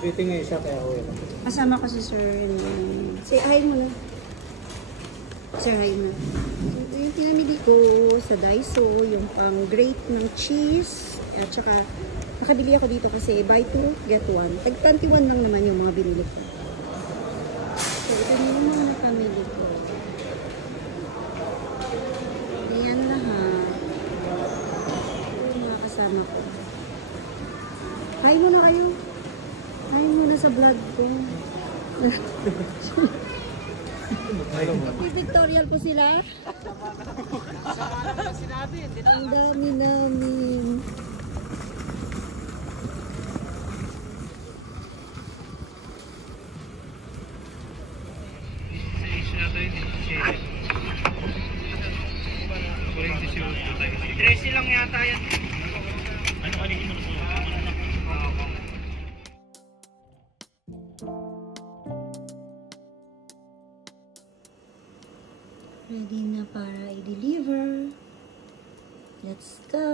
Nabiting nga siya kaya ako yun. Kasama ko si Sir. Say hi mo na. Sir, hi na. Ito yung pinamili ko sa Daiso, yung pang grate ng cheese. At saka, nakabili ako dito kasi buy 2, get 1. Tag 21 lang naman yung mga binili ko. So, ito yung mga napamili ko. Ayan lahat. Ito yung mga kasama ko. Hi muna kayo. Hi muna sa vlog ko. Pictorial po sila. Ang dami namin. Tracy lang yata yan. Ano alihin mo? Ready na para i-deliver. Let's go!